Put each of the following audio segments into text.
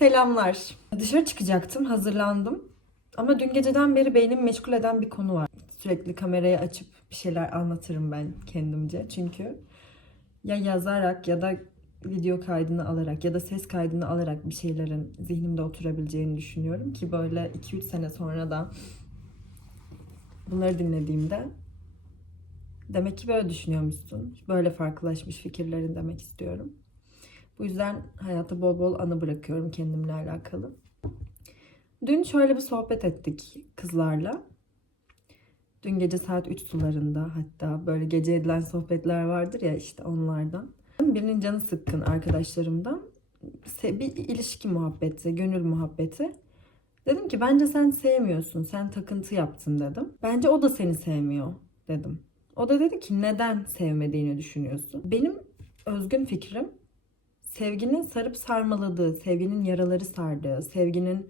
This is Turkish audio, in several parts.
Selamlar. Dışarı çıkacaktım, hazırlandım. Ama dün geceden beri beynimi meşgul eden bir konu var. Sürekli kamerayı açıp bir şeyler anlatırım ben kendimce. Çünkü ya yazarak ya da video kaydını alarak ya da ses kaydını alarak bir şeylerin zihnimde oturabileceğini düşünüyorum ki böyle 2-3 sene sonra da bunları dinlediğimde demek ki böyle düşünüyormuşsun. Böyle farklılaşmış fikirlerin demek istiyorum. Bu yüzden hayata bol bol anı bırakıyorum kendimle alakalı. Dün şöyle bir sohbet ettik kızlarla. Dün gece saat 3 sularında hatta böyle gece edilen sohbetler vardır ya işte onlardan. Birinin canı sıkkın arkadaşlarımdan. Bir ilişki muhabbeti, gönül muhabbeti. Dedim ki bence sen sevmiyorsun, sen takıntı yaptın dedim. Bence o da seni sevmiyor dedim. O da dedi ki neden sevmediğini düşünüyorsun? Benim özgün fikrim sevginin sarıp sarmaladığı, sevginin yaraları sardığı, sevginin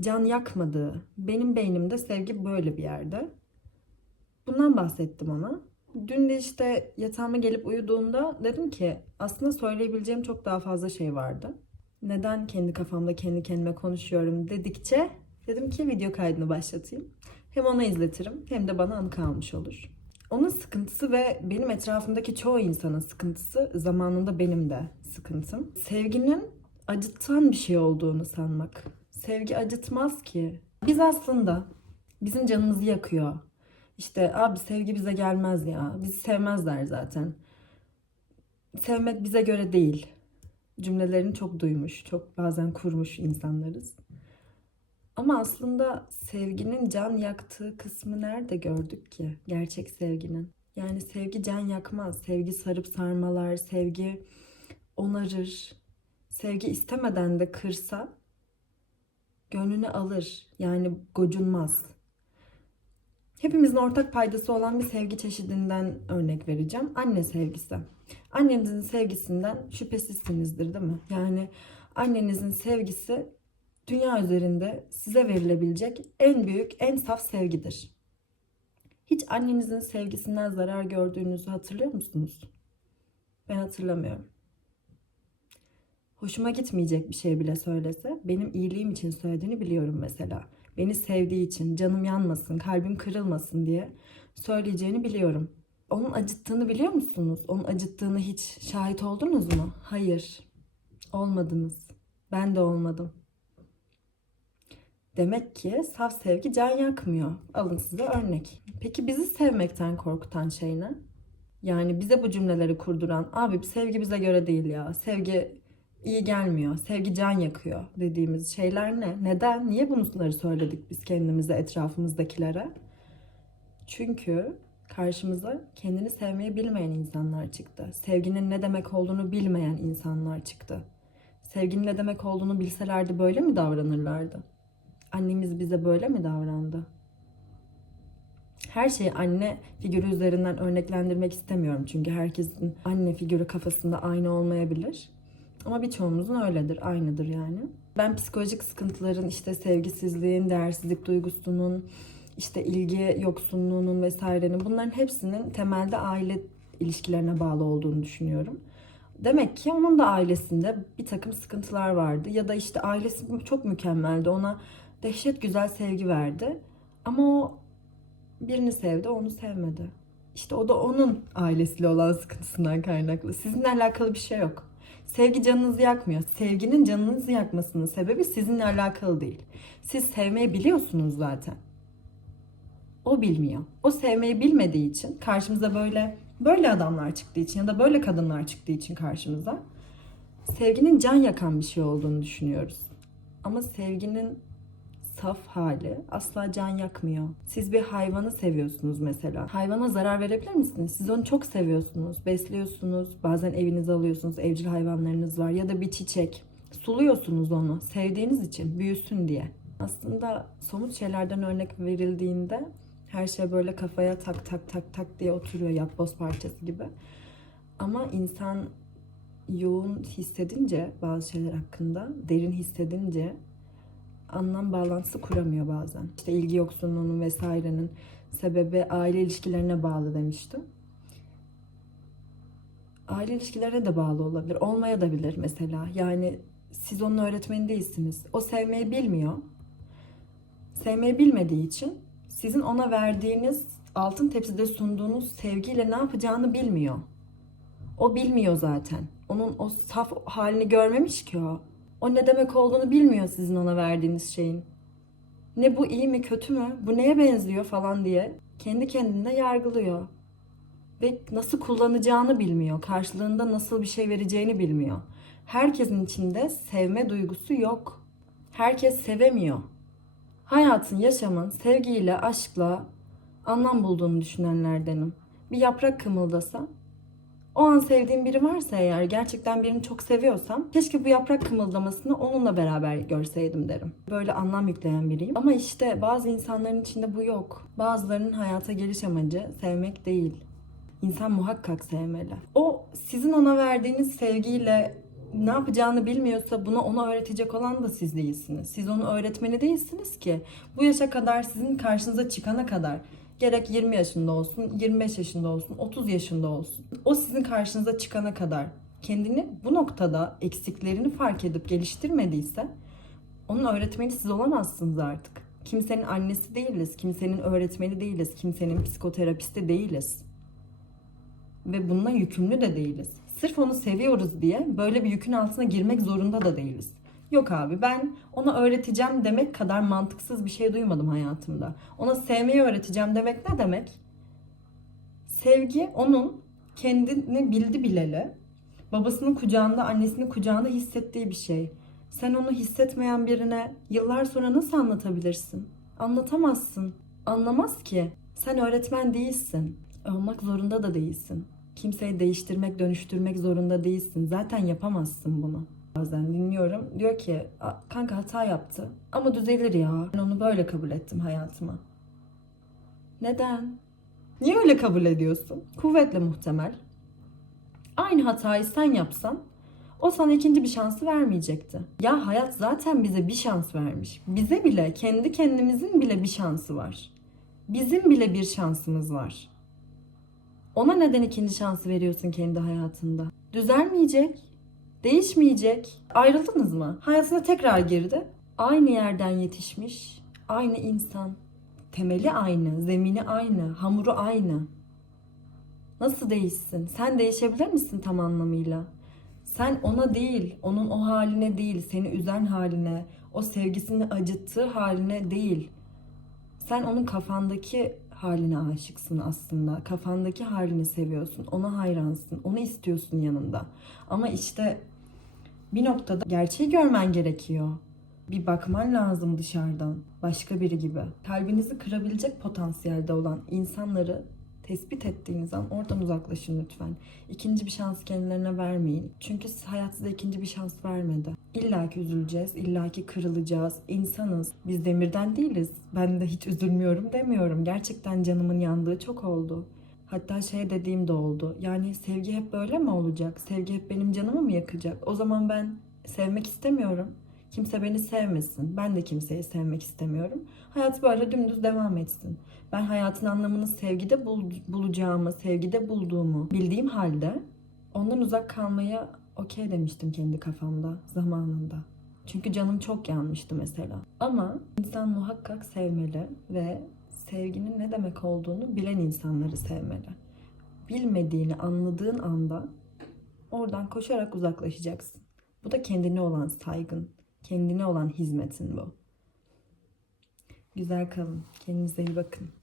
can yakmadığı, benim beynimde sevgi böyle bir yerde. Bundan bahsettim ona. Dün de işte yatağıma gelip uyuduğumda dedim ki aslında söyleyebileceğim çok daha fazla şey vardı. Neden kendi kafamda kendi kendime konuşuyorum dedikçe dedim ki video kaydını başlatayım. Hem ona izletirim hem de bana anı kalmış olur. Onun sıkıntısı ve benim etrafımdaki çoğu insanın sıkıntısı zamanında benim de sıkıntım. Sevginin acıtan bir şey olduğunu sanmak. Sevgi acıtmaz ki. Biz aslında bizim canımızı yakıyor. İşte abi sevgi bize gelmez ya. Bizi sevmezler zaten. Sevmek bize göre değil. Cümlelerini çok duymuş, çok bazen kurmuş insanlarız. Ama aslında sevginin can yaktığı kısmı nerede gördük ki? Gerçek sevginin. Yani sevgi can yakmaz. Sevgi sarıp sarmalar, sevgi onarır. Sevgi istemeden de kırsa gönlünü alır. Yani gocunmaz. Hepimizin ortak paydası olan bir sevgi çeşidinden örnek vereceğim. Anne sevgisi. Annenizin sevgisinden şüphesizsinizdir değil mi? Yani annenizin sevgisi dünya üzerinde size verilebilecek en büyük, en saf sevgidir. Hiç annenizin sevgisinden zarar gördüğünüzü hatırlıyor musunuz? Ben hatırlamıyorum. Hoşuma gitmeyecek bir şey bile söylese benim iyiliğim için söylediğini biliyorum mesela. Beni sevdiği için canım yanmasın, kalbim kırılmasın diye söyleyeceğini biliyorum. Onun acıttığını biliyor musunuz? Onun acıttığını hiç şahit oldunuz mu? Hayır. Olmadınız. Ben de olmadım. Demek ki saf sevgi can yakmıyor. Alın size örnek. Peki bizi sevmekten korkutan şey ne? Yani bize bu cümleleri kurduran, abi sevgi bize göre değil ya. Sevgi iyi gelmiyor. Sevgi can yakıyor dediğimiz şeyler ne? Neden? Niye bunları söyledik biz kendimize, etrafımızdakilere? Çünkü karşımıza kendini sevmeyi bilmeyen insanlar çıktı. Sevginin ne demek olduğunu bilmeyen insanlar çıktı. Sevginin ne demek olduğunu bilselerdi böyle mi davranırlardı? Annemiz bize böyle mi davrandı? Her şeyi anne figürü üzerinden örneklendirmek istemiyorum. Çünkü herkesin anne figürü kafasında aynı olmayabilir. Ama birçoğumuzun öyledir, aynıdır yani. Ben psikolojik sıkıntıların, işte sevgisizliğin, değersizlik duygusunun, işte ilgi yoksunluğunun vesairenin bunların hepsinin temelde aile ilişkilerine bağlı olduğunu düşünüyorum. Demek ki onun da ailesinde bir takım sıkıntılar vardı ya da işte ailesi çok mükemmeldi ona dehşet güzel sevgi verdi ama o birini sevdi onu sevmedi. İşte o da onun ailesiyle olan sıkıntısından kaynaklı. Sizinle alakalı bir şey yok. Sevgi canınızı yakmıyor. Sevginin canınızı yakmasının sebebi sizinle alakalı değil. Siz sevmeyi biliyorsunuz zaten. O bilmiyor. O sevmeyi bilmediği için karşımıza böyle böyle adamlar çıktığı için ya da böyle kadınlar çıktığı için karşımıza sevginin can yakan bir şey olduğunu düşünüyoruz. Ama sevginin saf hali asla can yakmıyor. Siz bir hayvanı seviyorsunuz mesela. Hayvana zarar verebilir misiniz? Siz onu çok seviyorsunuz, besliyorsunuz. Bazen evinize alıyorsunuz, evcil hayvanlarınız var ya da bir çiçek. Suluyorsunuz onu sevdiğiniz için, büyüsün diye. Aslında somut şeylerden örnek verildiğinde her şey böyle kafaya tak tak tak tak diye oturuyor yapboz parçası gibi. Ama insan yoğun hissedince bazı şeyler hakkında, derin hissedince anlam bağlantısı kuramıyor bazen. İşte ilgi yoksunluğunun vesairenin sebebi aile ilişkilerine bağlı demiştim. Aile ilişkilerine de bağlı olabilir. Olmaya da bilir mesela. Yani siz onun öğretmeni değilsiniz. O sevmeyi bilmiyor. Sevmeyi bilmediği için sizin ona verdiğiniz altın tepside sunduğunuz sevgiyle ne yapacağını bilmiyor. O bilmiyor zaten. Onun o saf halini görmemiş ki o. O ne demek olduğunu bilmiyor sizin ona verdiğiniz şeyin. Ne bu iyi mi kötü mü? Bu neye benziyor falan diye kendi kendine yargılıyor. Ve nasıl kullanacağını bilmiyor. Karşılığında nasıl bir şey vereceğini bilmiyor. Herkesin içinde sevme duygusu yok. Herkes sevemiyor. Hayatın, yaşamın sevgiyle, aşkla anlam bulduğunu düşünenlerdenim. Bir yaprak kımıldasa o an sevdiğim biri varsa eğer gerçekten birini çok seviyorsam keşke bu yaprak kımıldamasını onunla beraber görseydim derim. Böyle anlam yükleyen biriyim. Ama işte bazı insanların içinde bu yok. Bazılarının hayata geliş amacı sevmek değil. İnsan muhakkak sevmeli. O sizin ona verdiğiniz sevgiyle ne yapacağını bilmiyorsa bunu ona öğretecek olan da siz değilsiniz. Siz onu öğretmeni değilsiniz ki. Bu yaşa kadar sizin karşınıza çıkana kadar gerek 20 yaşında olsun, 25 yaşında olsun, 30 yaşında olsun. O sizin karşınıza çıkana kadar kendini bu noktada eksiklerini fark edip geliştirmediyse onun öğretmeni siz olamazsınız artık. Kimsenin annesi değiliz, kimsenin öğretmeni değiliz, kimsenin psikoterapisti değiliz. Ve bununla yükümlü de değiliz. Sırf onu seviyoruz diye böyle bir yükün altına girmek zorunda da değiliz. Yok abi ben ona öğreteceğim demek kadar mantıksız bir şey duymadım hayatımda. Ona sevmeyi öğreteceğim demek ne demek? Sevgi onun kendini bildi bileli babasının kucağında annesinin kucağında hissettiği bir şey. Sen onu hissetmeyen birine yıllar sonra nasıl anlatabilirsin? Anlatamazsın. Anlamaz ki. Sen öğretmen değilsin. Olmak zorunda da değilsin. Kimseyi değiştirmek, dönüştürmek zorunda değilsin. Zaten yapamazsın bunu. Bazen dinliyorum. Diyor ki "A, kanka hata yaptı ama düzelir ya. Ben onu böyle kabul ettim hayatıma. Neden? Niye öyle kabul ediyorsun? Kuvvetle muhtemel. Aynı hatayı sen yapsan o sana ikinci bir şansı vermeyecekti. Ya hayat zaten bize bir şans vermiş. Bize bile kendi kendimizin bile bir şansı var. Bizim bile bir şansımız var. Ona neden ikinci şansı veriyorsun kendi hayatında? Düzelmeyecek. Değişmeyecek. Ayrıldınız mı? Hayatına tekrar girdi. Aynı yerden yetişmiş. Aynı insan. Temeli aynı, zemini aynı, hamuru aynı. Nasıl değişsin? Sen değişebilir misin tam anlamıyla? Sen ona değil, onun o haline değil, seni üzen haline, o sevgisini acıttığı haline değil. Sen onun kafandaki haline aşıksın aslında. Kafandaki halini seviyorsun. Ona hayransın. Onu istiyorsun yanında. Ama işte bir noktada gerçeği görmen gerekiyor. Bir bakman lazım dışarıdan. Başka biri gibi. Kalbinizi kırabilecek potansiyelde olan insanları tespit ettiğiniz an oradan uzaklaşın lütfen. İkinci bir şans kendilerine vermeyin. Çünkü hayat size ikinci bir şans vermedi. İlla ki üzüleceğiz, illa ki kırılacağız. İnsanız. Biz demirden değiliz. Ben de hiç üzülmüyorum demiyorum. Gerçekten canımın yandığı çok oldu. Hatta şey dediğim de oldu. Yani sevgi hep böyle mi olacak? Sevgi hep benim canımı mı yakacak? O zaman ben sevmek istemiyorum. Kimse beni sevmesin. Ben de kimseyi sevmek istemiyorum. Hayat böyle dümdüz devam etsin. Ben hayatın anlamını sevgide bul- bulacağımı, sevgide bulduğumu bildiğim halde ondan uzak kalmaya okey demiştim kendi kafamda zamanında. Çünkü canım çok yanmıştı mesela. Ama insan muhakkak sevmeli ve sevginin ne demek olduğunu bilen insanları sevmeli. Bilmediğini anladığın anda oradan koşarak uzaklaşacaksın. Bu da kendine olan saygın, kendine olan hizmetin bu. Güzel kalın. Kendinize iyi bakın.